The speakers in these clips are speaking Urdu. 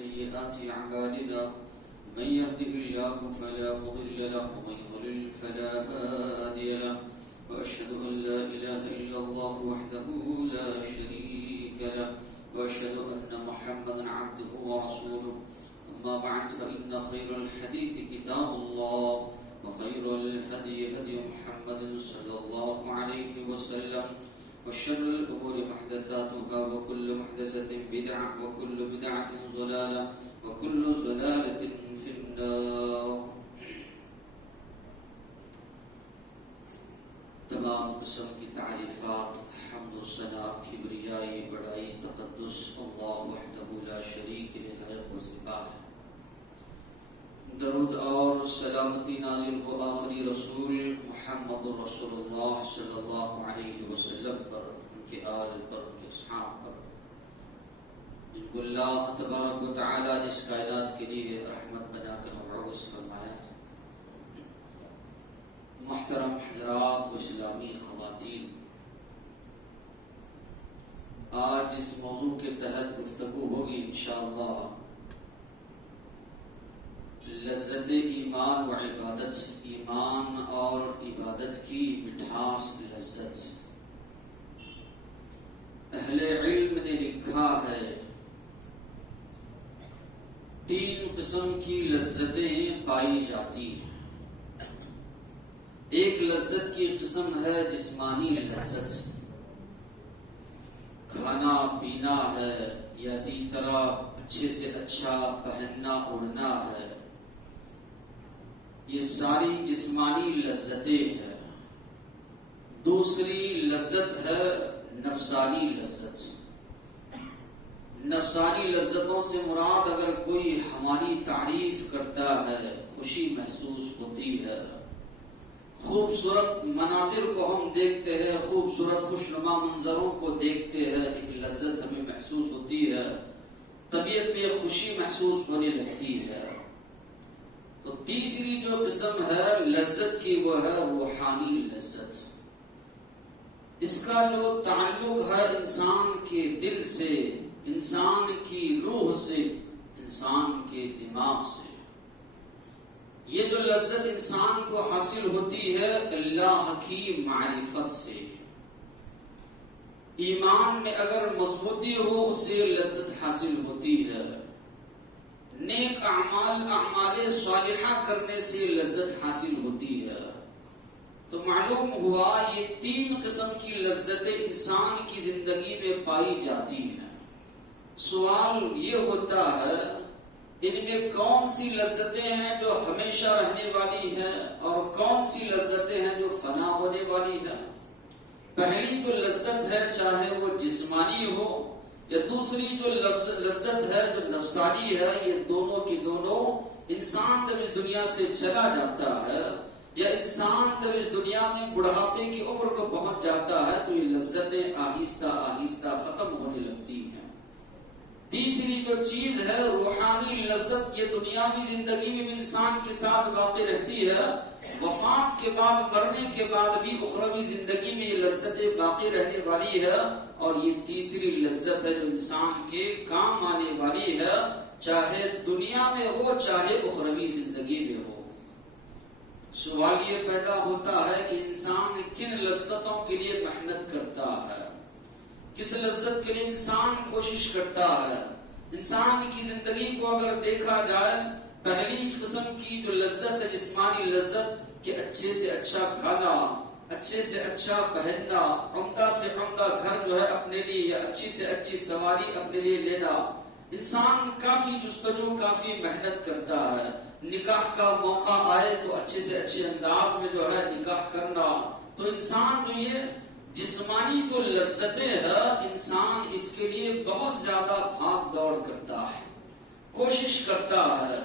سيئات أعمالنا من يهده الله فلا مضل له ومن يضلل فلا هادي له وأشهد أن لا إله إلا الله وحده لا شريك له وأشهد أن محمدا عبده ورسوله أما بعد فإن خير الحديث كتاب الله وخير الهدي هدي محمد صلى الله عليه وسلم وشر الأمور محدثاتها وكل محدثة بدعة وكل بدعة ضلالة وكل ضلالة في النار. تمام قسم کی تعریفات، حمد و ثنا، کبریائی، بڑائی، تقدس اللہ وحدہ لا شریک لائق و سپاہ ہے. درود اور سلامتی نازل ہو آخری رسول محمد رسول اللہ صلی اللہ علیہ وسلم پر، ان کے آل پر، ان کے اصحاب پر، جن کو اللہ تبارک و تعالی نے اس کائنات کے لیے رحمت بنا کر مبعوث فرمایا. محترم حضرات و اسلامی خواتین، آج اس موضوع کے تحت گفتگو ہوگی انشاءاللہ لذت ایمان و عبادت، ایمان اور عبادت کی مٹھاس لذت. اہل علم نے لکھا ہے 3 قسم کی لذتیں پائی جاتی ہیں. ایک لذت کی قسم ہے جسمانی لذت، کھانا پینا ہے یا اسی طرح اچھے سے اچھا پہننا اوڑھنا ہے، یہ ساری جسمانی لذتیں ہیں. دوسری لذت ہے نفسانی لذت. نفسانی لذتوں سے مراد اگر کوئی ہماری تعریف کرتا ہے، خوشی محسوس ہوتی ہے، خوبصورت مناظر کو ہم دیکھتے ہیں، خوبصورت خوشنما منظروں کو دیکھتے ہیں، ایک لذت ہمیں محسوس ہوتی ہے، طبیعت میں خوشی محسوس ہونے لگتی ہے. تو تیسری جو قسم ہے لذت کی وہ ہے روحانی لذت. اس کا جو تعلق ہے انسان کے دل سے، انسان کی روح سے، انسان کے دماغ سے. یہ جو لذت انسان کو حاصل ہوتی ہے اللہ کی معرفت سے. ایمان میں اگر مضبوطی ہو اس سے لذت حاصل ہوتی ہے. نیک اعمال صالحہ کرنے سے لذت حاصل ہوتی ہے. تو معلوم ہوا یہ 3 قسم کی لذتیں انسان کی زندگی میں پائی جاتی ہیں. سوال یہ ہوتا ہے ان میں کون سی لذتیں ہیں جو ہمیشہ رہنے والی ہیں اور کون سی لذتیں ہیں جو فنا ہونے والی ہیں. پہلی جو لذت ہے چاہے وہ جسمانی ہو یا دوسری جو لذت ہے جو نفسانی ہے، یہ دونوں کی دونوں انسان جب اس دنیا سے چلا جاتا ہے یا انسان جب اس دنیا میں بڑھاپے کی عمر کو پہنچ جاتا ہے تو یہ لذتیں آہستہ آہستہ ختم ہونے لگتی ہیں. تیسری جو چیز ہے روحانی لذت، یہ دنیاوی زندگی میں بھی انسان کے ساتھ واقع رہتی ہے، وفات کے بعد، مرنے کے بعد بھی اخروی زندگی میں یہ لذتیں باقی رہنے والی ہے. اور یہ تیسری لذت ہے جو انسان کے کام آنے والی ہے، چاہے دنیا میں ہو چاہے اخروی زندگی میں ہو. سوال یہ پیدا ہوتا ہے کہ انسان کن لذتوں کے لیے محنت کرتا ہے، کس لذت کے لیے انسان کوشش کرتا ہے. انسان کی زندگی کو اگر دیکھا جائے، پہلی قسم کی جو لذت ہے جسمانی لذت کہ اچھے سے اچھا کھانا، اچھے سے اچھا پہننا، عمدہ سے عمدہ گھر جو ہے اپنے لیے یا اچھی سے اچھی سواری اپنے لیے لینا. انسان کافی جستجو، کافی محنت کرتا ہے. نکاح کا موقع آئے تو اچھے سے اچھے انداز میں جو ہے نکاح کرنا. تو انسان جو یہ جسمانی جو لذتیں ہے انسان اس کے لیے بہت زیادہ بھاگ دوڑ کرتا ہے، کوشش کرتا ہے.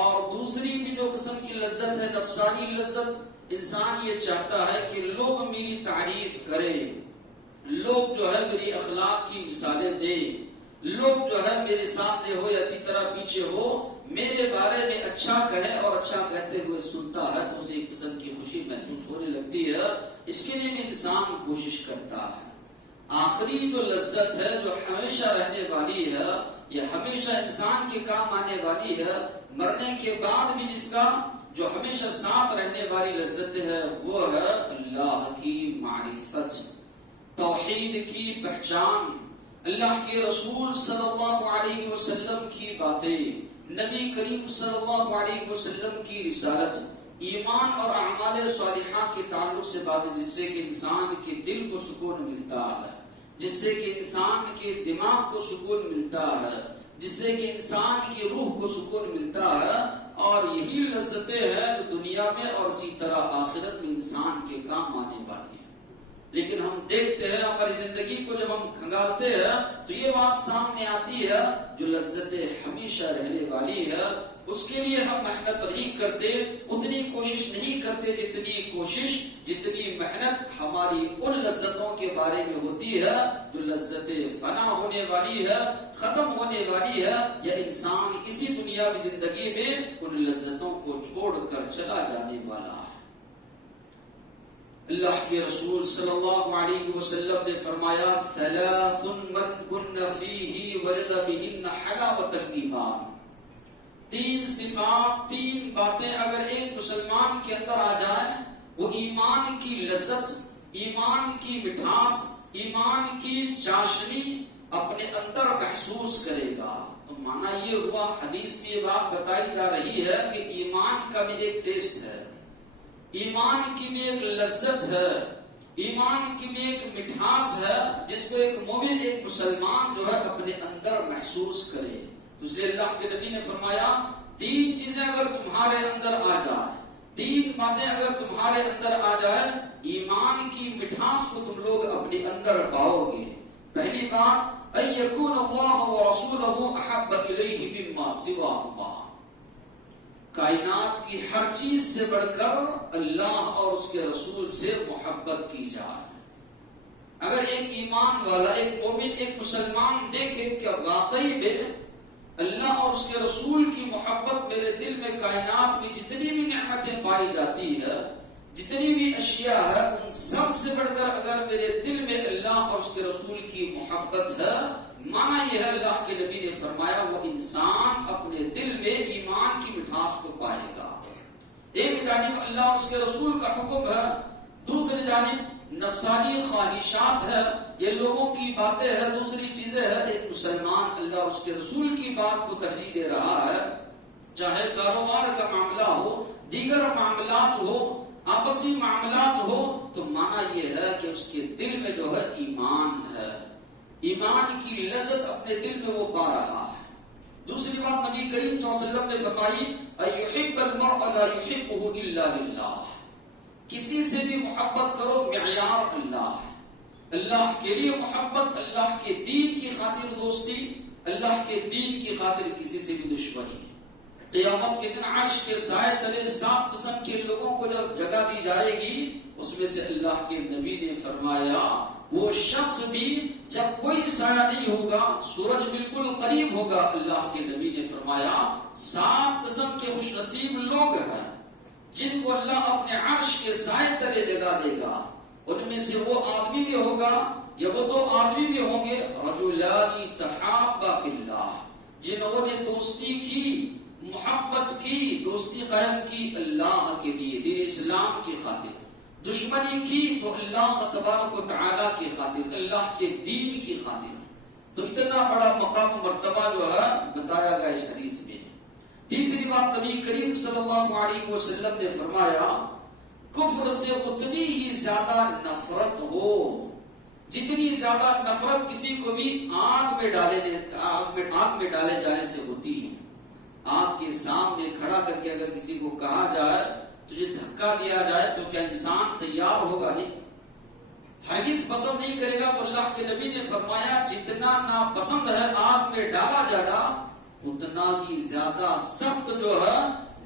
اور دوسری بھی جو قسم کی لذت ہے نفسانی لذت، انسان یہ چاہتا ہے کہ لوگ میری تعریف کریں، لوگ جو ہے میری اخلاق کی مثالیں دیں، لوگ جو ہے میرے سامنے ہو یا اسی طرح پیچھے ہو میرے بارے میں اچھا کہے اور اچھا کہتے ہوئے سنتا ہے تو اسے ایک قسم کی خوشی محسوس ہونے لگتی ہے. اس کے لیے بھی انسان کوشش کرتا ہے. آخری جو لذت ہے جو ہمیشہ رہنے والی ہے یہ ہمیشہ انسان کے کام آنے والی ہے. مرنے کے بعد بھی جس کا جو ہمیشہ ساتھ رہنے والی لذت ہے وہ ہے اللہ کی معرفت، توحید کی پہچان، اللہ کے رسول صلی اللہ علیہ وسلم کی باتیں، نبی کریم صلی اللہ علیہ وسلم کی رسالت، ایمان اور اعمال صالحہ کے تعلق سے باتیں جس سے کہ انسان کے دل کو سکون ملتا ہے، جس سے کہ انسان کے دماغ کو سکون ملتا ہے، جس سے کہ انسان کی روح کو سکون ملتا ہے. اور یہی لذتیں ہیں جو دنیا میں اور اسی طرح آخرت میں انسان کے کام آنے والی ہیں. لیکن ہم دیکھتے ہیں ہماری زندگی کو جب ہم کھنگالتے ہیں تو یہ بات سامنے آتی ہے جو لذتیں ہمیشہ رہنے والی ہے اس کے لیے ہم محنت نہیں کرتے، اتنی کوشش نہیں کرتے جتنی محنت ہماری ان لذتوں کے بارے میں ہوتی ہے جو لذتیں فنا ہونے والی ہے، ختم ہونے والی ہے، یا انسان اسی دنیاوی زندگی میں ان لذتوں کو چھوڑ کر چلا جانے والا ہے. اللہ کے رسول صلی اللہ علیہ وسلم نے فرمایا ثلاث من كن فيه وجد بهن حلاوة الایمان. تین صفات، تین باتیں اگر ایک مسلمان کے اندر آ جائیں وہ ایمان کی لذت، ایمان کی مٹھاس، ایمان کی چاشنی اپنے اندر محسوس کرے گا. تو مانا یہ ہوا حدیث میں یہ بات بتائی جا رہی ہے کہ ایمان کا بھی ایک ٹیسٹ ہے، ایمان کی بھی ایک لذت ہے، ایمان کی بھی ایک مٹھاس ہے جس کو ایک مومن، ایک مسلمان جو ہے اپنے اندر محسوس کرے. تو اس لیے اللہ کے نبی نے فرمایا تین چیزیں اگر تمہارے اندر آ جائیں، تین باتیں اگر تمہارے اندر آ جائیں، ایمان کی مٹھاس کو تم لوگ اپنے اندر پاؤ گے. پہلی بات ان یکون اللہ ورسولہ احب الیہ مما سواہما. کائنات کی ہر چیز سے بڑھ کر اللہ اور اس کے رسول سے محبت کی جائے. اگر ایک ایمان والا، ایک مومن، ایک مسلمان دیکھے کہ واقعی میں اللہ اور اس کے رسول کی محبت میرے دل میں، کائنات میں جتنی بھی نعمتیں پائی جاتی ہے، جتنی بھی اشیاء ہے، ان سب سے بڑھ کر اگر میرے دل میں اللہ اور اس کے رسول کی محبت ہے، مانا یہ ہے اللہ کے نبی نے فرمایا وہ انسان اپنے دل میں ایمان کی مٹھاس کو پائے گا. ایک جانب اللہ اور اس کے رسول کا حکم ہے، دوسری جانب نفسانی خواہشات ہے، یہ لوگوں کی باتیں ہے، دوسری چیزیں ہے. ایک مسلمان اللہ اور اس کے رسول کی بات کو ترجیح دے رہا ہے، چاہے کاروبار کا معاملہ ہو، دیگر معاملات ہو، آپسی معاملات ہو، تو مانا یہ ہے کہ اس کے دل میں جو ہے ایمان ہے، ایمان کی لذت اپنے دل میں وہ پا رہا ہے. دوسری بات نبی کریم صلی اللہ علیہ وسلم نے فرمائی ایحب المرء لا يحبه الا للہ. کسی سے بھی محبت کرو معیار اللہ ہے، اللہ کے لیے محبت، اللہ کے دین کی خاطر دوستی، اللہ کے دین کی خاطر کسی سے بھی دشمنی. قیامت کے دن عرش کے سائے تلے 7 قسم کے لوگوں کو جب جگہ دی جائے گی، اس میں سے اللہ کے نبی نے فرمایا وہ شخص بھی جب کوئی سایہ نہیں ہوگا، سورج بالکل قریب ہوگا، اللہ کے نبی نے فرمایا 7 قسم کے خوش نصیب لوگ ہیں جن کو اللہ اپنے عرش کے سائے تلے جگہ دے گا. ان میں سے وہ آدمی بھی ہوگا یا وہ 2 آدمی بھی ہوں گے، رجلان تحابا فی اللہ، جنہوں نے دوستی کی، محبت کی، دوستی قائم کی اللہ کے لیے، دین اسلام کی خاطر. دشمنی کی تو اللہ تبارک و تعالیٰ کی خاطر، اللہ کے دین کی خاطر. تو اتنا بڑا مقام و مرتبہ جو ہے بتایا گیا اس حدیث میں. تیسری بات نبی کریم صلی اللہ علیہ وسلم نے فرمایا کفر سے اتنی ہی زیادہ نفرت ہو جتنی زیادہ نفرت کسی کو بھی آگ میں ڈالے جانے سے ہوتی ہے. آگ کے سامنے کھڑا کر کے اگر کسی کو کہا جائے تجھے دھکا دیا جائے تو کیا انسان تیار ہوگا؟ نہیں، ہرگز پسند نہیں کرے گا. تو اللہ کے نبی نے فرمایا جتنا ناپسند ہے آگ میں ڈالا جانا، اتنا ہی زیادہ سخت جو ہے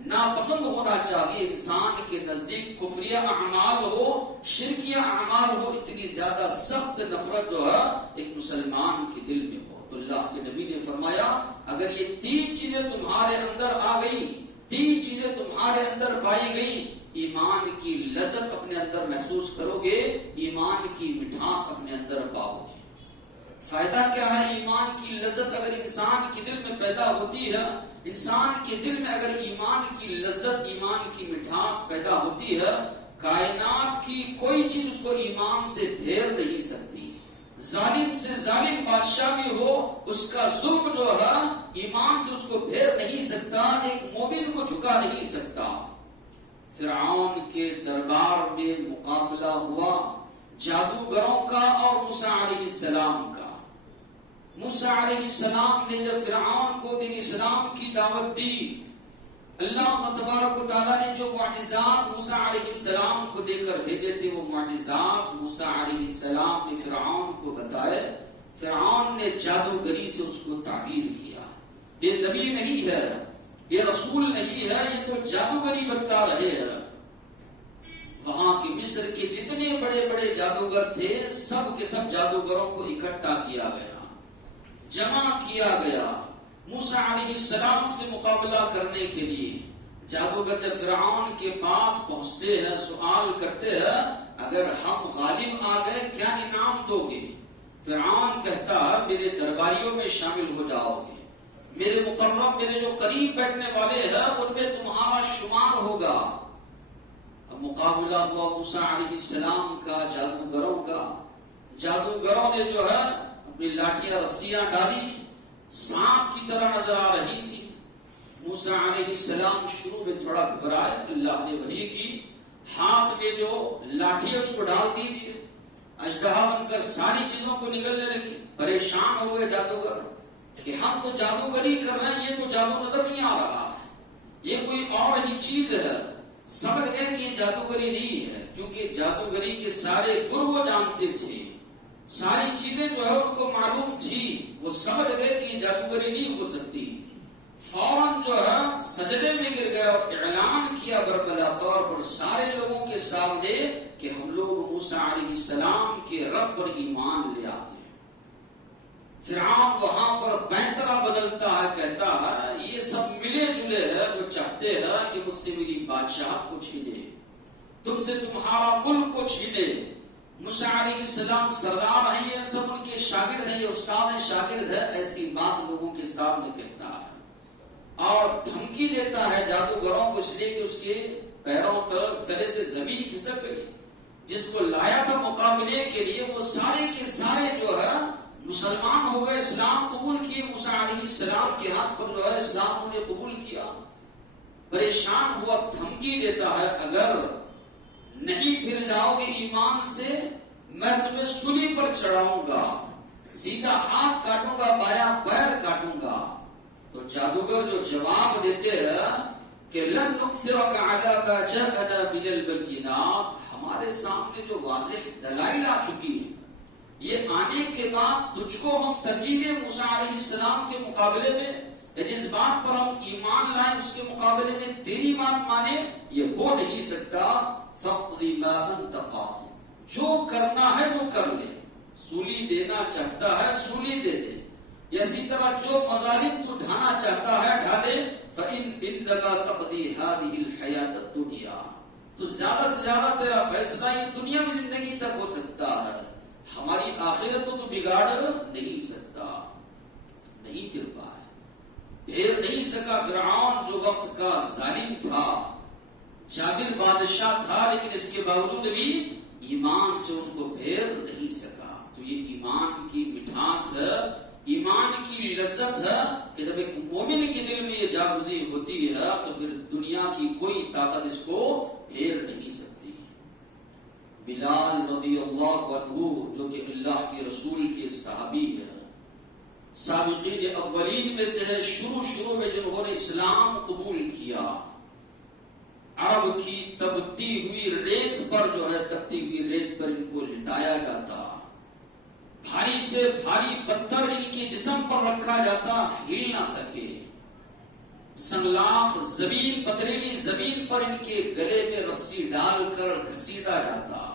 ناپسند ہونا چاہیے انسان کے نزدیک. کفریہ اعمال ہو، شرکیہ اعمال ہو، اتنی زیادہ سخت نفرت جو ہے ایک مسلمان کے دل میں ہو. تو اللہ کے نبی نے فرمایا اگر یہ 3 چیزیں تمہارے اندر آ گئی، 3 چیزیں تمہارے اندر پائی گئی، ایمان کی لذت اپنے اندر محسوس کرو گے، ایمان کی مٹھاس اپنے اندر پاؤ گے. فائدہ کیا ہے؟ ایمان کی لذت اگر انسان کے دل میں پیدا ہوتی ہے، انسان کے دل میں اگر ایمان کی لذت، ایمان کی مٹھاس پیدا ہوتی ہے، کائنات کی کوئی چیز اس کو ایمان سے پھیر نہیں سکتی۔ ظالم سے ظالم بادشاہ بھی ہو، اس کا ظلم جو ہے ایمان سے اس کو پھیر نہیں سکتا، ایک مومن کو جھکا نہیں سکتا۔ فرعون کے دربار میں مقابلہ ہوا جادوگروں کا اور موسیٰ علیہ السلام کا۔ موسیٰ علیہ السلام نے جب فرعون کو دین اسلام کی دعوت دی، اللہ تبارک و تعالیٰ نے جو معجزات موسیٰ علیہ السلام کو دے کر بھیجے تھے، وہ معجزات موسیٰ علیہ السلام نے فرعون کو بتائے۔ فرعون نے جادوگری سے اس کو تعبیر کیا، یہ نبی نہیں ہے، یہ رسول نہیں ہے، یہ تو جادوگری بتلا رہے ہیں۔ وہاں کے مصر کے جتنے بڑے بڑے جادوگر تھے، سب کے سب جادوگروں کو اکٹھا کیا گیا، جمع کیا گیا موسیٰ علیہ السلام سے مقابلہ کرنے کے لیے۔ جادوگر جب فرعون کے پاس پہنچتے ہیں، سوال کرتے ہیں اگر ہم غالب آ گئے کیا انعام دو گے؟ فرعون کہتا ہے میرے درباریوں میں شامل ہو جاؤ گے، میرے مقرب، میرے جو قریب بیٹھنے والے ہیں ان میں تمہارا شمار ہوگا۔ اب مقابلہ ہوا موسیٰ علیہ السلام کا جادوگروں کا۔ جادوگروں نے جو ہے اپنی لاٹیاں رسیاں ڈالی، سانپ کی طرح نظر آ رہی تھی۔ موسیٰ علیہ السلام شروع میں تھوڑا گھبرائے، اللہ نے وحی کی ہاتھ میں جو لاٹھی ہے اس کو ڈال دیجیے، اژدہا بن کر ساری چیزوں کو نگلنے لگی۔ پریشان ہو گئے جادوگر کہ ہم تو جادوگری کر رہے ہیں، یہ تو جادو نظر نہیں آ رہا ہے، یہ کوئی اور ہی چیز ہے۔ سمجھ گئے کہ یہ جادوگری نہیں ہے، کیونکہ جادوگری کے سارے گر وہ جانتے تھے، ساری چیزیں جو ہے ان کو معلوم تھی، وہ سمجھ گئے کہ یہ جادوگری نہیں ہو سکتی۔ فوراً جو ہے سجدے میں گر گئے اور اعلان کیا بربلا طور پر سارے لوگوں کے سامنے کہ ہم لوگ موسیٰ علیہ السلام کے رب پر ایمان لے آتے ہیں۔ فرعون وہاں پر بینترا بدلتا ہے، کہتا ہے یہ سب ملے جلے ہیں، وہ چاہتے ہیں کہ مجھ سے میری بادشاہ کو چھینے، تم سے تمہارا ملک کو چھینے۔ موسیٰ علیہ السلام سردار ہیں، یہ سب ان کے شاگرد ہیں، یہ استاد ہیں، شاگرد ہے، ایسی بات لوگوں کے سامنے کہتا ہے اور دھمکی دیتا ہے جادوگروں کو، اس لیے کہ اس کے پیروں تلے سے زمین کھسک گئی۔ جس کو لایا تھا مقابلے کے لیے وہ سارے کے سارے جو ہے مسلمان ہو گئے، اسلام قبول کیے۔ موسیٰ علیہ السلام کے ہاتھ پر جو ہے اسلام انہوں نے قبول کیا۔ پریشان ہوا، دھمکی دیتا ہے اگر نہیں پھر جاؤ گے ایمان سے میں تمہیں سولی پر چڑھاؤں گا، سیدھا ہاتھ کاٹوں گا، بایاں پیر کاٹوں گا۔ تو جادوگر جو جواب دیتے ہیں کہ لن نؤثرک علی ما جاءنا من البینات، ہمارے سامنے جو واضح دلائل آ چکی ہے، یہ آنے کے بعد تجھ کو ہم ترجیح دیں موسیٰ علیہ السلام کے مقابلے میں، یا جس بات پر ہم ایمان لائیں اس کے مقابلے میں تیری بات مانے، یہ ہو نہیں سکتا۔ فاقض ما انت قاض، جو کرنا ہے وہ کر لے، سولی دینا چاہتا ہے سولی دے دے، یا اسی طرح جو مظالم تو ڈھانا چاہتا ہے ڈھالے۔ فإنما تقضي هذه الحياة الدنيا، تو زیادہ سے زیادہ تیرا فیصلہ یہ دنیا میں زندگی تک ہو سکتا ہے، ہماری آخرت کو تو بگاڑ نہیں سکتا۔ نہیں پھر پائے، پھر نہیں سکا۔ فرعون جو وقت کا ظالم تھا، جابر بادشاہ تھا، لیکن اس کے باوجود بھی ایمان سے ان کو پھیر نہیں سکا۔ تو یہ ایمان کی مٹھاس ہے، ایمان کی لذت ہے کہ جب ایک مومن کے دل میں یہ جاگزی ہوتی ہے تو پھر دنیا کی کوئی طاقت اس کو پھیر نہیں سکتی۔ بلال رضی اللہ عنہ جو کہ اللہ کے رسول کے صحابی ہے، سابقین اولین میں سے ہے، شروع میں جنہوں نے اسلام قبول کیا، عرب کی تبتی ہوئی ریت پر جو ہے تبتی ہوئی ریت پر ان کو لٹایا جاتا، بھاری سے بھاری پتھر ان کے جسم پر رکھا جاتا، ہل نہ سکے، سنلاخ زمین، پتھریلی زمین پر ان کے گلے میں رسی ڈال کر گھسیٹا جاتا۔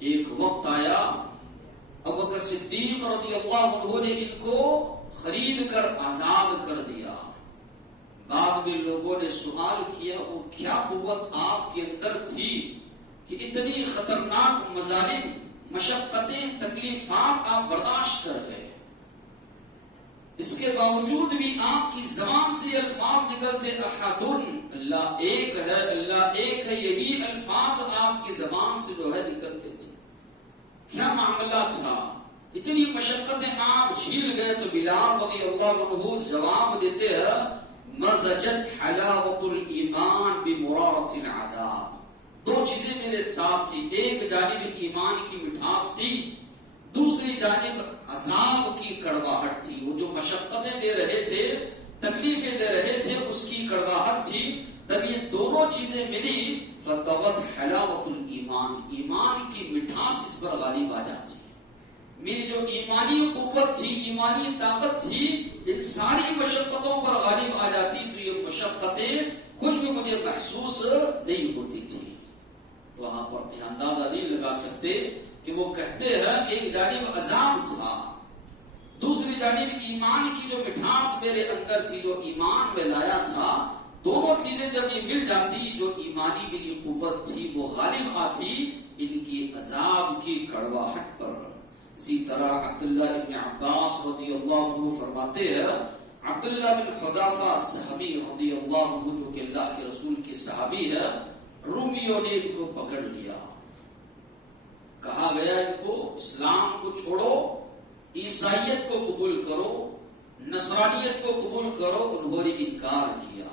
ایک وقت آیا ابوبکر صدیق رضی اللہ عنہ نے ان کو خرید کر آزاد کر دیا۔ بعد میں لوگوں نے سوال کیا وہ کیا قوت آپ کے اندر تھی کہ اتنی خطرناک مظالم مشقتیں تکلیفات آپ برداشت کر گئے، اس کے باوجود بھی آپ کی زبان سے الفاظ نکلتے احد، اللہ ایک ہے، اللہ ایک ہے، یہی الفاظ آپ کی زبان سے جو ہے نکلتے تھے. کیا معاملہ تھا؟ اتنی مشقتیں آپ جھیل گئے تو بلال رضی اللہ عنہ جواب دیتے ہیں مزجت حلاوت الایمان بمرارۃ العذاب. دو چیزیں میرے ساتھ تھی، ایک جانب ایمان کی مٹھاس تھی، دوسری جانب عذاب کی کڑواہٹ تھی. وہ جو مشقتیں دے رہے تھے، تکلیفیں دے رہے تھے، اس کی کڑواہٹ تھی. جب یہ دونوں چیزیں ملی فطوت حلاوت الایمان، ایمان کی مٹھاس اس پر غالب آ جاتی. میری جو ایمانی قوت تھی، ایمانی طاقت تھی، ان ساری مشقتوں پر غالب آ جاتی تو یہ مشقتیں کچھ بھی مجھے محسوس نہیں ہوتی تھی. تو وہاں پر یہ اندازہ نہیں لگا سکتے کہ وہ کہتے ہیں کہ ایک جانب عذاب تھا، دوسری جانب ایمان کی جو مٹھاس میرے اندر تھی، جو ایمان میں لایا تھا، دونوں چیزیں جب یہ مل جاتی، جو ایمانی میری قوت تھی وہ غالب آتی ان کی عذاب کی کڑواہٹ پر. اسی طرح عبداللہ بن عباس رضی اللہ عنہ فرماتے ہیں، عبداللہ بن حذافہ صحابی رضی اللہ عنہ جو کہ اللہ کے رسول کے صحابی ہے، رومیوں نے ان کو پکڑ لیا. کہا گیا ان کو اسلام کو چھوڑو، عیسائیت کو قبول کرو، نصرانیت کو قبول کرو. انہوں نے انکار کیا.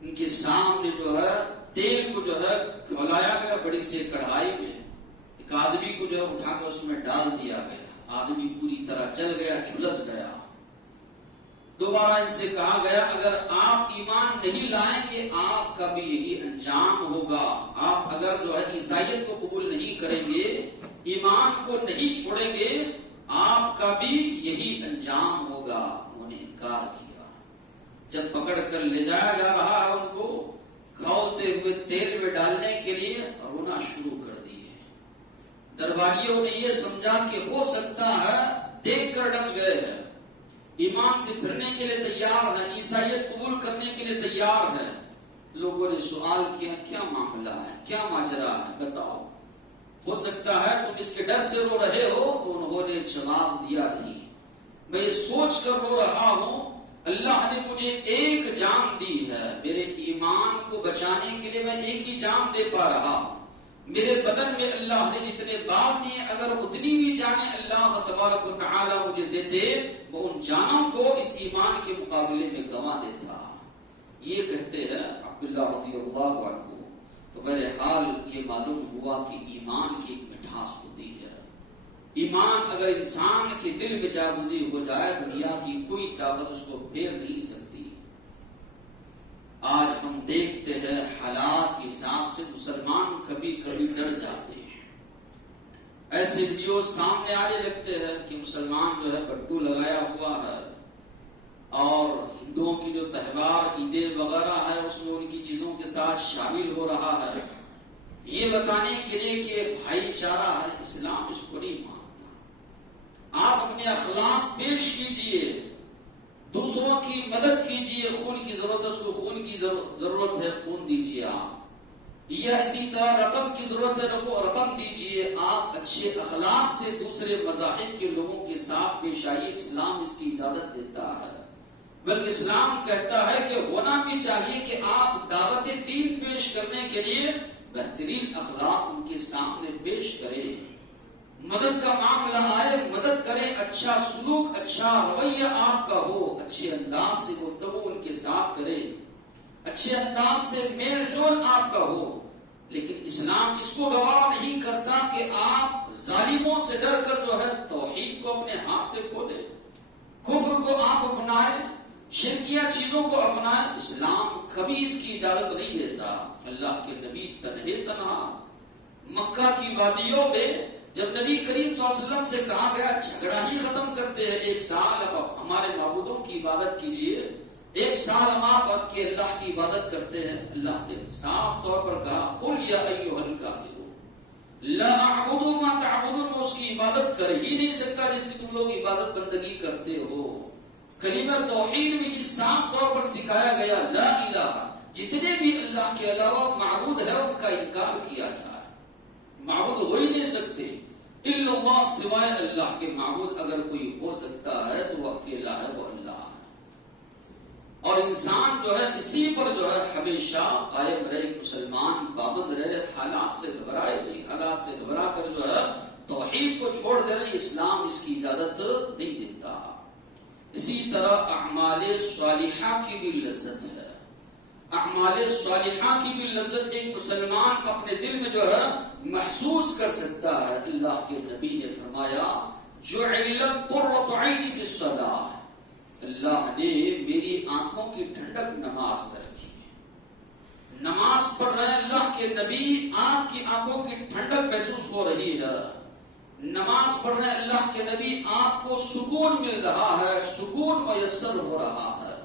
ان کے سامنے جو ہے تیل کو جو ہے کھولایا گیا بڑی سے کڑھائی میں، ایک آدمی کو جو ہے اٹھا کر اس میں ڈال دیا گیا. آدمی پوری طرح جل گیا، جھلس گیا. دوبارہ ان سے کہا گیا اگر آپ ایمان نہیں لائیں گے آپ کا بھی یہی انجام ہوگا. آپ اگر جو ہے عیسائیت کو قبول نہیں کریں گے، ایمان کو نہیں چھوڑیں گے، آپ کا بھی یہی انجام ہوگا. انہوں نے انکار کیا. جب پکڑ کر لے جایا جا رہا ہے ان کو کھولتے ہوئے تیل میں ڈالنے کے لیے رونا شروع کر دیے. درباریوں نے یہ سمجھا کہ ہو سکتا ہے دیکھ کر ڈر گئے ہیں، ایمان سے پھرنے کے لیے تیار ہے، عیسائیت قبول کرنے کے لیے تیار ہے. لوگوں نے سوال کیا کیا معاملہ ہے، کیا ماجرا ہے، بتاؤ. ہو سکتا ہے تم اس کے ڈر سے رو رہے ہو. تو انہوں نے جواب دیا نہیں، میں یہ سوچ کر رو رہا ہوں اللہ نے مجھے ایک جان دی ہے، میرے ایمان کو بچانے کے لیے میں ایک ہی جان دے پا رہا ہوں. میرے بدن میں اللہ نے جتنے بال دیے، اگر اتنی بھی جانیں اللہ تبارک و تعالی مجھے دیتے، وہ ان جانوں کو اس ایمان کے مقابلے میں گنوا دیتا. یہ کہتے ہیں عبداللہ رضی اللہ عنہ. تو بہرحال یہ معلوم ہوا کہ ایمان کی ایک مٹھاس ہوتی ہے. ایمان اگر انسان کے دل میں جاگزی ہو جائے دنیا کی کوئی طاقت اس کو پھیر نہیں سکتی. آج ہم دیکھتے ہیں حالات کے حساب سے مسلمان کبھی کبھی ڈر جاتے ہیں. ایسے ویڈیو سامنے آنے لگتے ہیں کہ مسلمان جو ہے بٹو لگایا ہوا ہے اور ہندوؤں کی جو تہوار عیدیں وغیرہ ہے اس میں ان کی چیزوں کے ساتھ شامل ہو رہا ہے، یہ بتانے کے لیے کہ بھائی چارہ ہے. اسلام اس کو نہیں مانتا. آپ اپنے اخلاق پیش کیجئے، دوسروں کی مدد کیجئے. خون کی ضرورت ہے اس کو خون کی ضرورت ہے، خون دیجئے آپ. یا اسی طرح رقم کی ضرورت ہے رقم دیجئے. آپ اچھے اخلاق سے دوسرے مذاہب کے لوگوں کے ساتھ پیش آئیے. اسلام اس کی اجازت دیتا ہے، بلکہ اسلام کہتا ہے کہ ہونا بھی چاہیے کہ آپ دعوت دین پیش کرنے کے لیے بہترین اخلاق ان کے سامنے پیش کریں. مدد کا معاملہ آئے مدد کریں، اچھا سلوک اچھا رویہ آپ کا ہو، اچھے انداز سے گفتگو ان کے ساتھ کریں، اچھے انداز سے میل جول آپ کا ہو. لیکن اسلام اس کو گوارا نہیں کرتا کہ آپ ظالموں سے ڈر کر جو ہے توحید کو اپنے ہاتھ سے کھو دیں، کفر کو آپ اپنائیں، شرکیہ چیزوں کو اپنائیں. اسلام کبھی اس کی اجازت نہیں دیتا. اللہ کے نبی تنہا مکہ کی وادیوں میں جب نبی کریم صلی اللہ علیہ وسلم سے کہا گیا جھگڑا ہی ختم کرتے ہیں، ایک سال اب ہمارے معبودوں کی عبادت کیجئے، ایک سال ہم آپ کے اللہ کی عبادت کرتے ہیں. اللہ نے صاف طور پر کہا قل یا ایھا الکافرون لا اعبد ما تعبدون. میں اس کی عبادت کر ہی نہیں سکتا جس کی تم لوگ عبادت بندگی کرتے ہو. کلمہ توحید میں ہی صاف طور پر سکھایا گیا لا الہ، جتنے بھی اللہ کے علاوہ معبود ہے ان کا انکار کیا جائے. معبود ہو ہی نہیں سکتے الا اللہ، سوائے اللہ کے معبود اگر کوئی ہو سکتا ہے تو وہ اکیلا ہے، وہ اللہ ہے۔ اور انسان جو ہے اسی پر جو ہے ہمیشہ قائم رہے، مسلمان پابند رہے، حالات سے گھبرائے نہیں، حالات سے گھبرا کر جو ہے توحید کو چھوڑ دے رہے، اسلام اس کی اجازت نہیں دیتا۔ اسی طرح اعمال صالحہ کی بھی لذت ہے، اعمال صالحہ کی بھی لذت ایک مسلمان اپنے دل میں جو ہے محسوس کر سکتا ہے۔ اللہ کے نبی نے فرمایا جعلت قرۃ عینی فی الصلاۃ، اللہ نے میری آنکھوں کی ٹھنڈک نماز میں رکھی ہے۔ نماز پڑھ رہے اللہ کے نبی، آپ کی آنکھوں کی ٹھنڈک محسوس ہو رہی ہے۔ نماز پڑھ رہے اللہ کے نبی، آپ کو سکون مل رہا ہے، سکون میسر ہو رہا ہے۔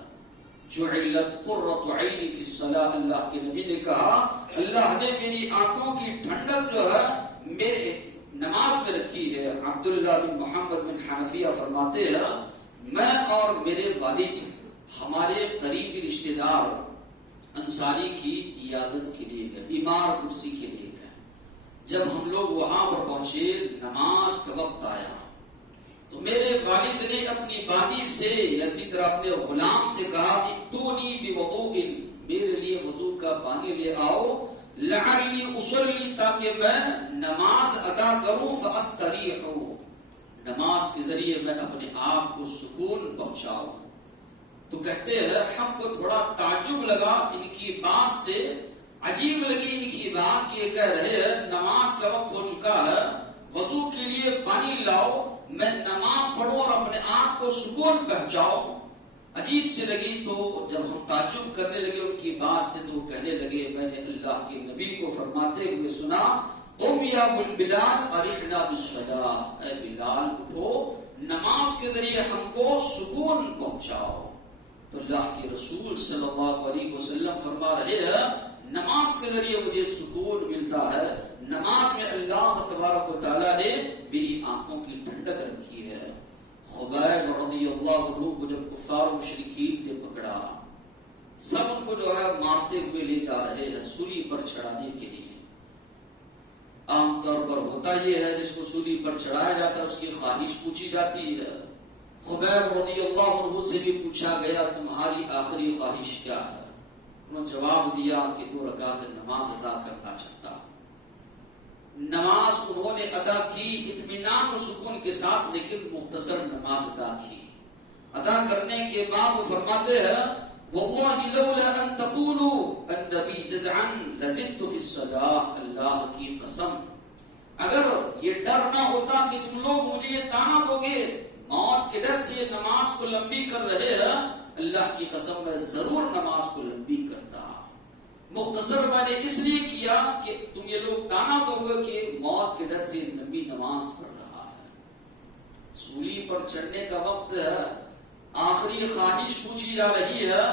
جعلت قرۃ عینی فی الصلاۃ، اللہ کے نبی نے کہا اللہ نے میری آنکھوں کی ٹھنڈک جو ہے میرے نماز میں رکھی ہے۔ عبداللہ بن محمد بن حنفیہ فرماتے ہیں میں اور میرے والد ہمارے قریبی رشتہ دار انصاری کی عیادت کے لیے گئے، بیمار کرسی کے لیے گئے۔ جب ہم لوگ وہاں پر پہنچے، نماز کا وقت آیا تو میرے والد نے اپنی بانی سے اسی طرح اپنے غلام سے کہا ائتونی بوضوء، میرے لیے وضو کا پانی لے آؤ، لعلی اصلی، تاکہ میں نماز ادا کروں، فاستریح، نماز کے ذریعے میں اپنے آپ کو سکون پہنچاؤں۔ تو کہتے ہیں ہم کو تھوڑا تعجب لگا ان کی بات سے، عجیب لگی ان کی بات کہ یہ کہہ رہے ہیں نماز کا وقت ہو چکا ہے، وضو کے لیے پانی لاؤ، میں نماز پڑھوں اور اپنے آپ کو سکون پہنچاؤ۔ عجیب سے لگی، تو جب ہم تعجب کرنے لگے ان کی بات سے تو کہنے لگے میں نے اللہ کے نبی کو فرماتے ہوئے سنا قم یا بلال ارحنا بالصلاۃ، اے بلال اٹھو، نماز کے ذریعے ہم کو سکون پہنچاؤ۔ تو اللہ کے رسول صلی اللہ علیہ وسلم فرما رہے ہیں نماز کے ذریعے مجھے سکون ملتا ہے، نماز میں اللہ تبارک و تعالیٰ نے میری آنکھوں کی ٹھنڈک رکھی ہے۔ خبیب رضی اللہ عنہ کو جب کفار و مشرکین نے پکڑا، سب ان کو جو ہے مارتے ہوئے لے جا رہے ہیں سولی پر چڑھانے کے لیے۔ عام طور پر ہوتا یہ ہے جس کو سولی پر چڑھایا جاتا ہے اس کی خواہش پوچھی جاتی ہے۔ خبیب رضی اللہ عنہ سے بھی پوچھا گیا تمہاری آخری خواہش کیا ہے؟ انہوں نے جواب دیا کہ 2 رکعت نماز ادا کرنا چاہتا ہوں۔ نماز انہوں نے ادا کی اطمینان و سکون کے ساتھ، لیکن مختصر نماز ادا کی۔ ادا کرنے کے بعد وہ فرماتے ہیں واللہ لولا ان تقولوا النبی جزعا لزدت فی الصلاۃ، اللہ کی قسم اگر یہ ڈر نہ ہوتا کہ تم لوگ مجھے یہ تانا دو گے موت کے ڈر سے نماز کو لمبی کر رہے ہیں، اللہ کی قسم میں ضرور نماز کو لمبی کرتا۔ مختصر میں نے اس لیے کیا کہ تم یہ لوگ تانا دو گے کہ موت کے ڈر سے نبی نماز پڑھ رہا ہے۔ سولی پر چڑھنے کا وقت ہے، آخری خواہش پوچھی جا رہی ہے،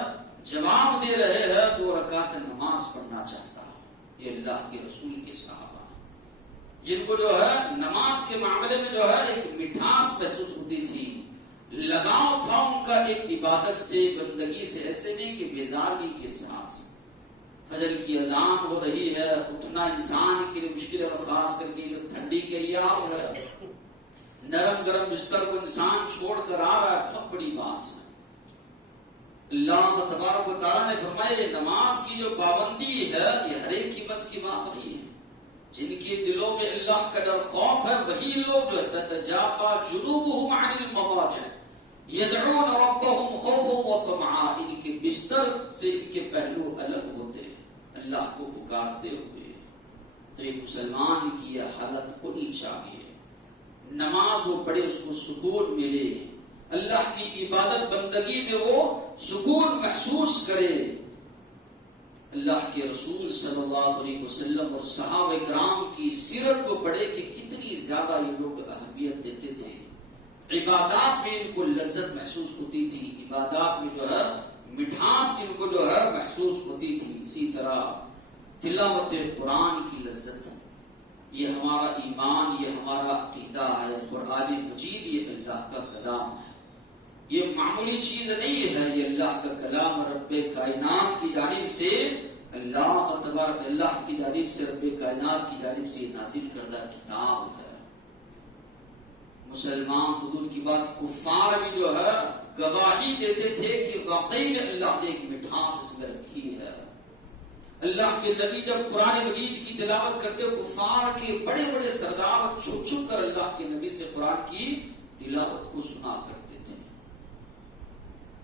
جواب دے رہے ہیں 2 رکعت نماز پڑھنا چاہتا۔ یہ اللہ کے رسول کے صحابہ جن کو جو ہے نماز کے معاملے میں جو ہے ایک مٹھاس محسوس ہوتی تھی، لگاؤ تھا ان کا ایک عبادت سے، بندگی سے، ایسے نہیں کہ بیزاری کے ساتھ۔ فجر کی اذان ہو رہی ہے، اٹھنا انسان کے لیے مشکل ہے، خاص کر کے ٹھنڈی کے ایام ہے، نرم گرم بستر کو انسان چھوڑ کر آ رہا ہے، بہت بڑی بات ہے۔ اللہ تبارک و تعالیٰ نے فرمایا نماز کی جو پابندی ہے یہ ہر ایک کی بس کی بات نہیں ہے۔ جن کے دلوں میں اللہ کا ڈر خوف ہے وہی لوگ جو تتجافا جنوبهم عن المضاجع يدعون ربهم خوفا وطمعا، ان کے بستر سے ان کے پہلو الگ ہوتے ہیں اللہ کو پکارتے ہوئے۔ تو ایک مسلمان کی یہ حالت ہونی چاہیے، نماز وہ پڑھے اس کو سکون ملے، اللہ کی عبادت بندگی میں وہ سکون محسوس کرے۔ اللہ کے رسول صلی اللہ علیہ وسلم اور صحابہ کرام کی سیرت کو پڑھے کہ کتنی زیادہ یہ لوگ اہمیت دیتے تھے۔ عبادات میں ان کو لذت محسوس ہوتی تھی، عبادات میں جو ہے مٹھاس ان کو جو ہے محسوس ہوتی تھی۔ اسی طرح تلاوت قرآن کی لذت، یہ ہمارا ایمان، یہ ہمارا عقیدہ ہے۔ قرآن مجید یہ اللہ کا کلام ہے، یہ معمولی چیز نہیں ہے، یہ اللہ کا کلام رب کائنات کی جانب سے اللہ تبارک اللہ کی جانب سے، رب کائنات کی جانب سے نازل کردہ کتاب ہے۔ مسلمان تو دور کی بات، کفار بھی جو ہے گواہی دیتے تھے کہ واقعی میں اللہ نے ایک مٹھاس اس میں رکھی ہے۔ اللہ کے نبی جب قرآن مجید کی تلاوت کرتے، کفار کے بڑے بڑے سردار چھپ چھپ کر اللہ کے نبی سے قرآن کی تلاوت کو سنا کرتے تھے۔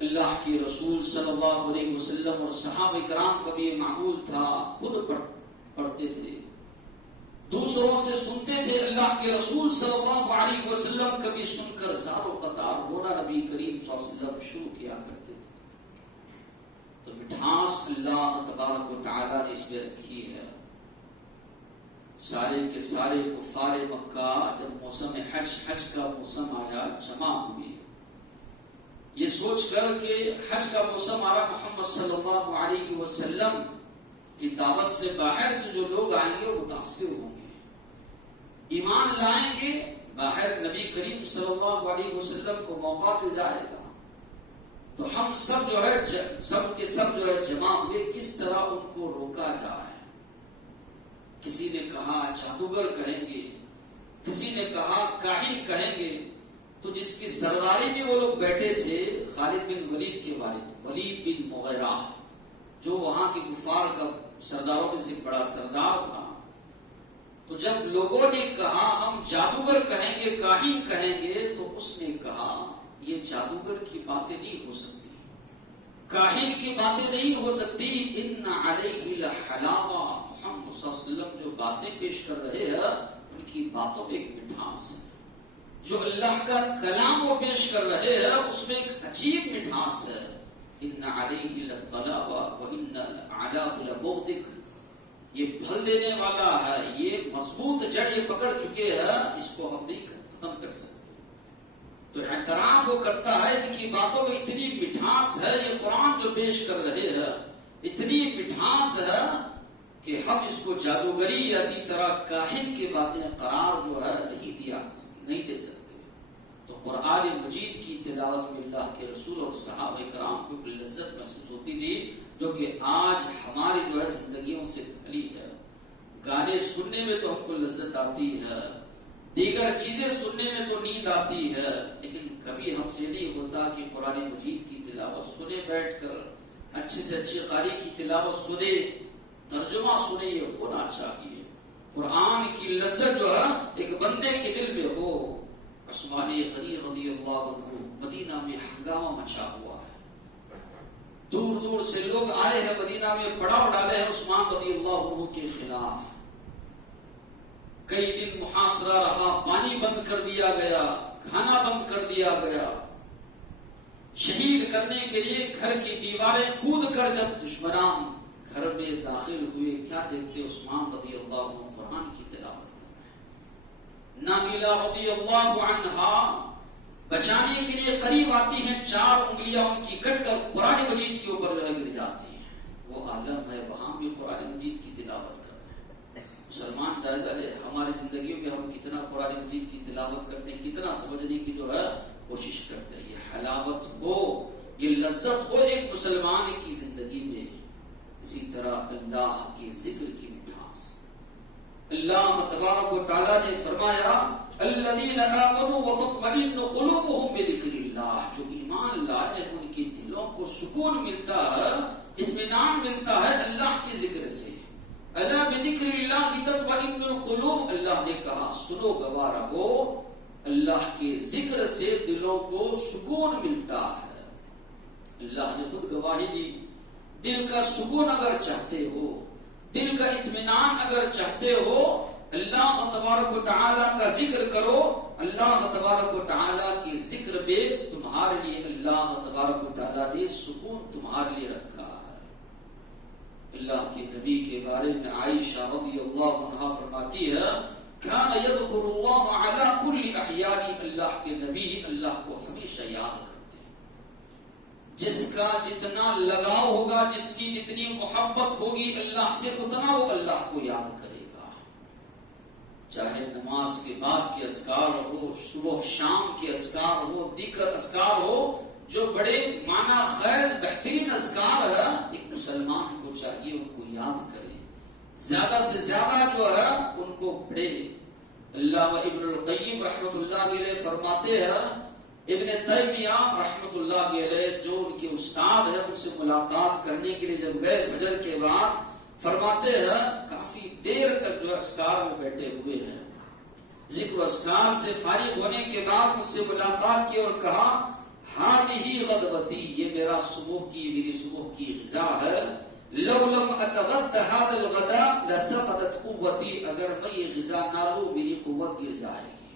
اللہ کے رسول صلی اللہ علیہ وسلم اور صحابہ کرام کا بھی یہ معمول تھا، خود پڑھتے تھے، دوسروں سے سنتے تھے۔ اللہ کے رسول صلی اللہ علیہ وسلم کبھی سن کر زار و قطار ہونا نبی کریم صلی اللہ علیہ وسلم شروع کیا کرتے تھے۔ تو مٹھاس اللہ تبارک و تعالیٰ نے اس میں رکھی ہے۔ سارے کے سارے کفار مکہ جب موسم حج کا موسم آیا، جمع ہوئی یہ سوچ کر کہ حج کا موسم آ رہا، محمد صلی اللہ علیہ وسلم کی دعوت سے باہر سے جو لوگ آئیں گے وہ متاثر ہوں گے، ایمان لائیں گے، باہر نبی کریم صلی اللہ علیہ وسلم کو موقع مل جائے گا۔ تو ہم سب جو ہے سب کے سب جو ہے جمع ہوئے، کس طرح ان کو روکا جائے۔ کسی نے کہا جادوگر کہیں گے، کسی نے کہا کاہن کہیں گے۔ تو جس کی سرداری میں وہ لوگ بیٹھے تھے، خالد بن ولید کے والد ولید بن مغیرہ، جو وہاں کے کفار کا سرداروں میں سے بڑا سردار تھا۔ تو جب لوگوں نے کہا ہم جادوگر کہیں گے، کاہن کہیں گے، تو اس نے کہا یہ جادوگر کی باتیں نہیں ہو سکتی، کاہن کی باتیں نہیں ہو سکتی، ان علیہ لحلاوہ، محمد صلی اللہ علیہ وسلم جو باتیں پیش کر رہے ہیں ان کی باتوں میں ایک مٹھاس ہے، جو اللہ کا کلام وہ پیش کر رہے ہیں اس میں ایک عجیب مٹھاس ہے۔ ان علیہ لطلاوہ وان علیہ لبغضک، یہ پھل دینے والا ہے، یہ مضبوط جڑ یہ پکڑ چکے ہیں، اس کو ہم نہیں ختم کر سکتے۔ تو اعتراف وہ کرتا ہے ان کی باتوں میں اتنی مٹھاس ہے، یہ قرآن جو پیش کر رہے ہیں اتنی مٹھاس ہے کہ ہم اس کو جادوگری یا اسی طرح کاہن کی باتیں قرار جو ہے نہیں دے سکتے۔ تو قرآن مجید کی تلاوت میں اللہ کے رسول اور صحابہ کرام کو لذت محسوس ہوتی تھی، جو کہ آج ہماری جو ہے زندگیوں سے کھلی ہے۔ گانے سننے میں تو ہم کو لذت آتی ہے، دیگر چیزیں سننے میں تو نیند آتی ہے، لیکن کبھی ہم سے نہیں ہوتا کہ قرآن مجید کی تلاوت سنے، بیٹھ کر اچھے سے اچھی قاری کی تلاوت سنے، ترجمہ سنے، یہ ہونا چاہیے۔ قرآن کی لذت جو ہے ایک بندے کے دل میں ہو۔ عثمان غنی رضی اللہ عنہ، مدینہ میں ہنگامہ مچا ہوا ہے، دور دور سے لوگ آئے ہیں، مدینہ میں پڑاؤ ڈالے ہیں عثمان رضی اللہ عنہ کے خلاف۔ کئی دن محاصرہ رہا، پانی بند کر دیا گیا، کھانا بند کر دیا گیا۔ شہید کرنے کے لیے گھر کی دیواریں کود کر جب دشمنان گھر میں داخل ہوئے، کیا دیکھتے؟ عثمان رضی اللہ عنہ قرآن کی تلاوت کر رہے ہیں۔ نابیلہ رضی اللہ عنہا بچانے کے لیے قریب آتی ہیں، 4 انگلیاں ان کی کٹ کر قرآن مجید کے اوپر گر جاتی ہیں۔ وہ عالم ہے، وہاں بھی قرآن مجید کی تلاوت کر رہے ہیں۔ مسلمان جائزہ لے، ہماری زندگیوں میں ہم کتنا قرآن مجید کی تلاوت کرتے ہیں، کتنا سمجھنے کی جو ہے کوشش کرتے ہیں۔ یہ حلاوت ہو، یہ لذت ہو ایک مسلمان کی زندگی میں۔ اسی طرح اللہ کے ذکر کی مٹھاس، اللہ تبارک و تعالیٰ نے فرمایا الذین آمنوا وتطمئن قلوبهم بذکر اللہ، جو ایمان لائے ان کے دلوں کو سکون ملتا ہے، اطمینان ملتا ہے اللہ کے ذکر سے۔ الا بذکر اللہ تطمئن القلوب، اللہ نے کہا سنو گواہ رہو، اللہ کے ذکر سے دلوں کو سکون ملتا ہے۔ اللہ نے خود گواہی دی، دل کا سکون اگر چاہتے ہو، دل کا اطمینان اگر چاہتے ہو، اللہ تبارک و تعالیٰ کا ذکر کرو۔ اللہ تبارک و تعالیٰ کے ذکر میں تمہارے لیے اللہ تبارک و تعالیٰ نے سکون تمہارے لیے رکھا ہے۔ اللہ کے نبی کے بارے میں عائشہ رضی اللہ عنہا فرماتی ہے کان یذکر اللہ علی کل احیان، اللہ کے نبی اللہ کو ہمیشہ یاد کرتے ہیں۔ جس کا جتنا لگاؤ ہوگا، جس کی جتنی محبت ہوگی اللہ سے، اتنا وہ اللہ کو یاد کرے گا۔ چاہے نماز کے بعد کے اذکار ہو، صبح شام کے اذکار ہو، دیگر اذکار ہو، جو بڑے معنی خیز بہترین اذکار ہے ایک مسلمان کو چاہیے ان کو یاد کرے، زیادہ سے زیادہ جو ہے ان کو پڑھے۔ علامہ ابن القیم رحمۃ اللہ علیہ فرماتے ہیں، ابن تیمیہ رحمۃ اللہ علیہ جو ان کے استاد ہیں، ان سے ملاقات کرنے کے لیے جب گئے فجر کے بعد، فرماتے ہیں کافی دیر تک جو اذکار میں بیٹھے ہوئے ہیں، ذکر اذکار سے فارغ ہونے کے بعد مجھ سے ملاقات کی اور کہا ہذہ غدوتی، یہ میرا صبح کی میری صبح کی غذا ہے، لو لم اتغد هذا الغداء لسقطت قوتی، اگر میں یہ غذا نہ لوں میری قوت گر جائے گی۔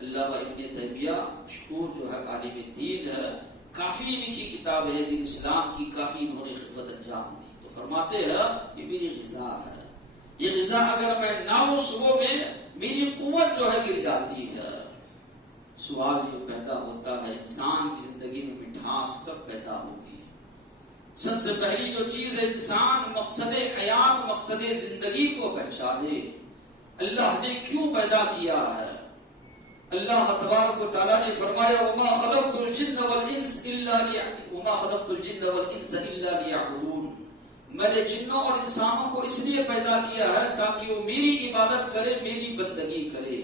علامہ ابن تیمیہ مشہور جو ہے عالم دین ہے، کافی لکھی کتاب ہے دین اسلام کی، کافی انہوں نے خدمت انجام دی، تو فرماتے ہیں یہ میری غذا ہے، یہ غذا اگر میں نہ لوں صبح میں میری قوت جو ہے گر جاتی ہے۔ سوال یہ پیدا ہوتا ہے انسان کی زندگی میں مٹھاس کب پیدا ہوگی؟ سب سے پہلی جو چیز ہے انسان مقصد حیات مقصد زندگی کو پہچانے، اللہ نے کیوں پیدا کیا ہے۔ اللہ تبارک و تعالیٰ نے فرمایا وما خلقت الجن والانس الا لیعبدون، میں نے جنوں اور انسانوں کو اس لیے پیدا کیا ہے تاکہ وہ میری عبادت کرے، میری بندگی کرے۔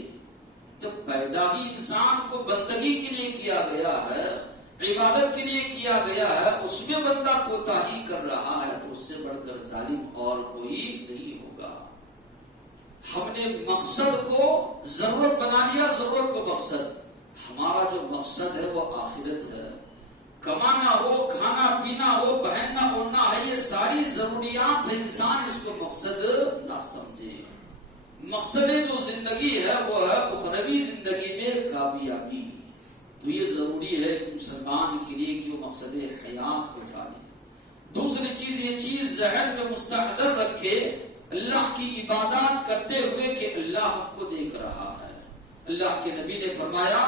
جب پیدا ہی انسان کو بندگی کے لیے کیا گیا ہے، عبادت کے لیے کیا گیا ہے، اس میں بندہ کوتاہی کر رہا ہے تو اس سے بڑھ کر ظالم اور کوئی نہیں ہوگا۔ ہم نے مقصد کو ضرورت بنا لیا، ضرورت کو مقصد۔ ہمارا جو مقصد ہے وہ آخرت ہے، کمانا ہو، کھانا پینا ہو، پہننا اوڑھنا ہے، یہ ساری ضروریات ہے، انسان اس کو مقصد نہ سمجھے۔ مقصد جو زندگی ہے وہ ہے اخروی زندگی میں کامیابی، تو یہ ضروری ہے کہ مسلمان کے لیے کہ وہ مقصد حیات کو جانے۔ دوسری چیز یہ چیز ذہن میں مستحضر رکھے اللہ کی عبادات کرتے ہوئے کہ اللہ ہم کو دیکھ رہا ہے۔ اللہ کے نبی نے فرمایا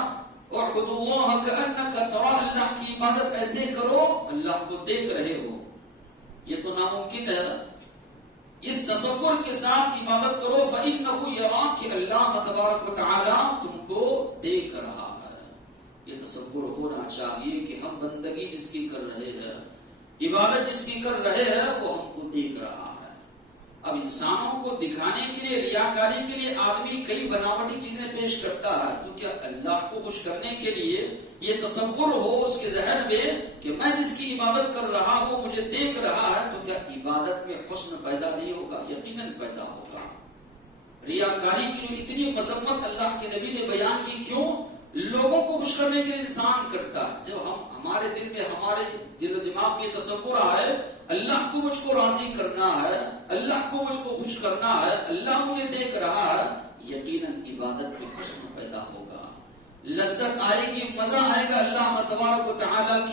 اعبدوا اللہ کأنک تراه، اللہ کی عبادت ایسے کرو اللہ کو دیکھ رہے ہو۔ یہ تو ناممکن ہے، اس تصور کے ساتھ عبادت کرو فإنہ یراک، کہ اللہ تبارک و تعالی تم کو دیکھ رہا ہے۔ یہ تصور ہونا چاہیے کہ ہم بندگی جس کی کر رہے ہیں، عبادت جس کی کر رہے ہیں وہ ہم کو دیکھ رہا ہے۔ اب انسانوں کو دکھانے کے لیے، ریاکاری کے لیے آدمی کئی بناوٹی چیزیں پیش کرتا ہے، تو کیا اللہ کو خوش کرنے کے لیے یہ تصور ہو اس کے ذہن میں کہ میں جس کی عبادت کر رہا ہوں مجھے دیکھ رہا ہے، تو کیا عبادت میں حسن پیدا نہیں ہوگا؟ یقیناً پیدا ہوگا۔ ریاکاری کی جو اتنی مذمت اللہ کے نبی نے بیان کی، کیوں؟ لوگوں کو خوش کرنے کے لیے انسان کرتا ہے۔ جب ہمارے دل میں، ہمارے دل و دماغ میں یہ تصور آئے اللہ کو مجھ کو راضی کرنا ہے، اللہ کو مجھ کو خوش کرنا ہے، اللہ مجھے دیکھ رہا ہے، یقیناً عبادت میں حسن پیدا ہوگا، لذت آئے گی، مزہ آئے گا اللہ تبارک و تعالیٰ کی